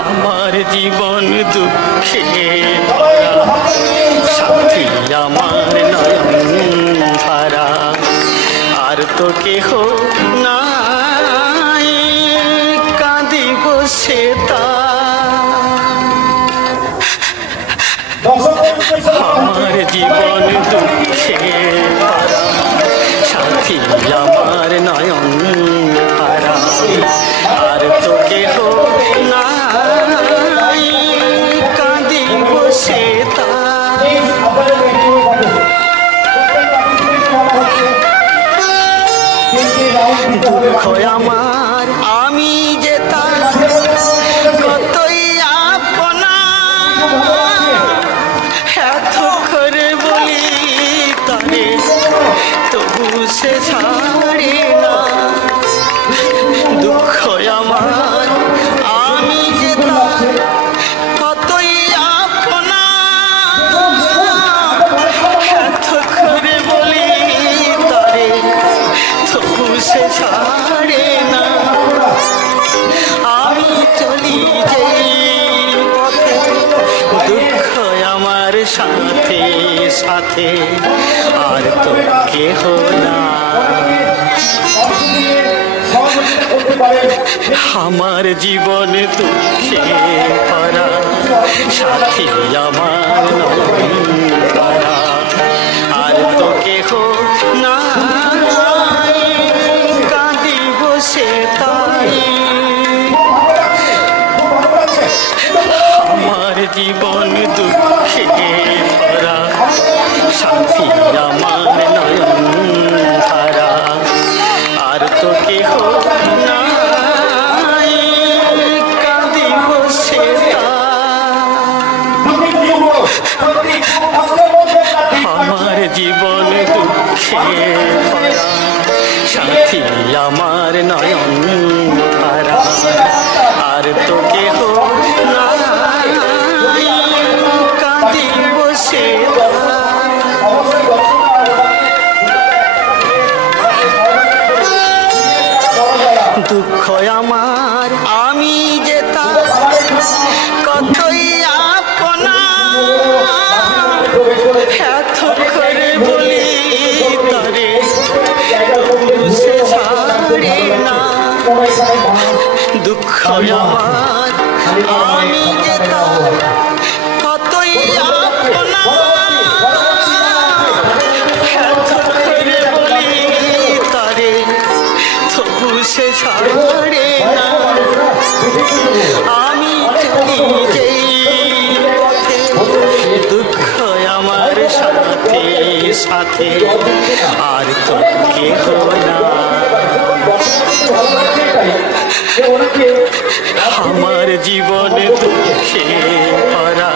আমার জীবন দুঃখে ভরা, সাথী আমার নয়ন ধারা, আর তো কেহ নাই কাঁদিব সে আমার জীবন দুঃখে ভরা, সাথী আমার নয়ন ধারা, আর তো কেহ নাই কাঁদিব সে দুঃখ আমার আমি যে তার কতই আপনা, এত করে বলি তারে তবু সে ছাড়ে না। দুঃখ আমার আমি যে তার কতই আপনা, এত করে বলি তারে তবু সে ছাড়ে না। আমি চলি যেই পথে দুঃখ আমার সাথে সাথে, আর তো কেহ না। আমার জীবন দুঃখে ভরা, সাথী আমার নয়ন ধারা, আর তো কেহ নাই কাঁদিব সে তাই। আমার জীবন দুঃখে ভরা, সাথী আমার নয়ন ধারা, আর তো কেহ নাই কাঁদিব সে আমার জীবন দুঃখে ভরা, সাথী আমার নয়ন ধারা, আর তো কেহ নাই কাঁদিব সে দুঃখ আমার আমি যে তার কতই আপনা, এত করে বলি তারে তবু সে ছাড়ে না। দুঃখ আমার আমি যে তার কতই আপনা, এত করে বলি তারে তবু সে ছাড়ে না। আমি চলি যেই পথে দুঃখ আমার সাথে সাথে, আর তো কেহ না। আমার জীবন দুঃখে ভরা,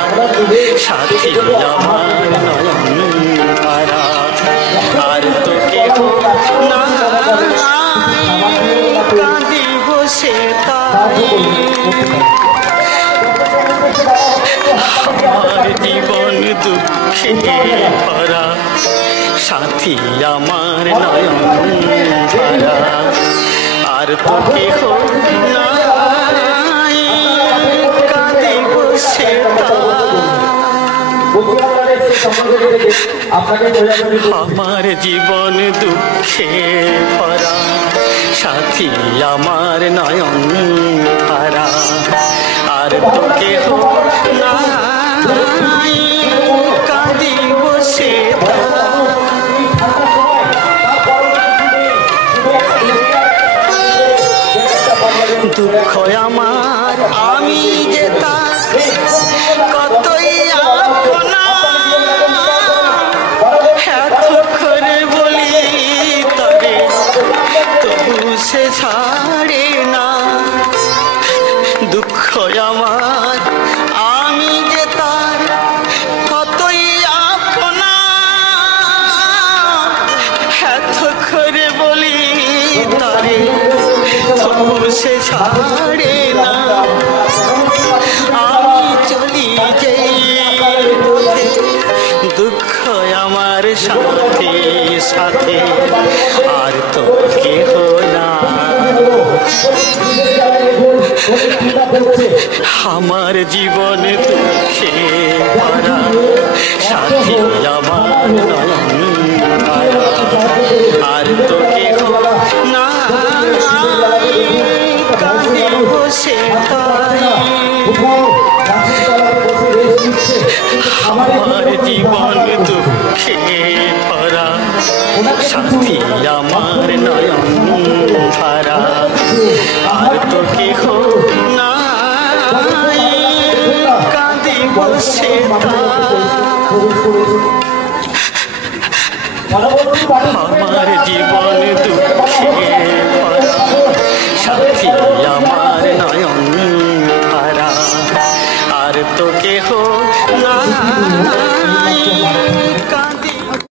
সাথী আমার নয়ন ধারা, আর তো কেহ নাই কাঁদিব সে তাই। আমার জীবন দুঃখে ভরা, সাথী আমার নয়ন ধারা, আর তো কেহ নাই কাঁদিব সে আমার জীবন দুঃখে ভরা, সাথী আমার নয়ন ধারা, আর তো কেহ নাই কাঁদিব সে দুঃখ আমার আমি যে তার কতই আপনা, এত করে বলি তারে তবু সে ছাড়ে না। দুঃখ আমার আমি যে তার কতই আপনা, এত করে বলি তারে তবু সে ছাড়ে না। আমি চলি যেই পথে দুঃখ আমার সাথে সাথে, আর তো কেহ না। আমার জীবন দুঃখে ভরা সাথী আমার নয়ন ধারা আর তো কেহ না কাঁদে বসে তাই আমার জীবন দুঃখে ভরা সাথী আমার নয়ন ধারা আর তো কেহ না কাঁদে বসে তাই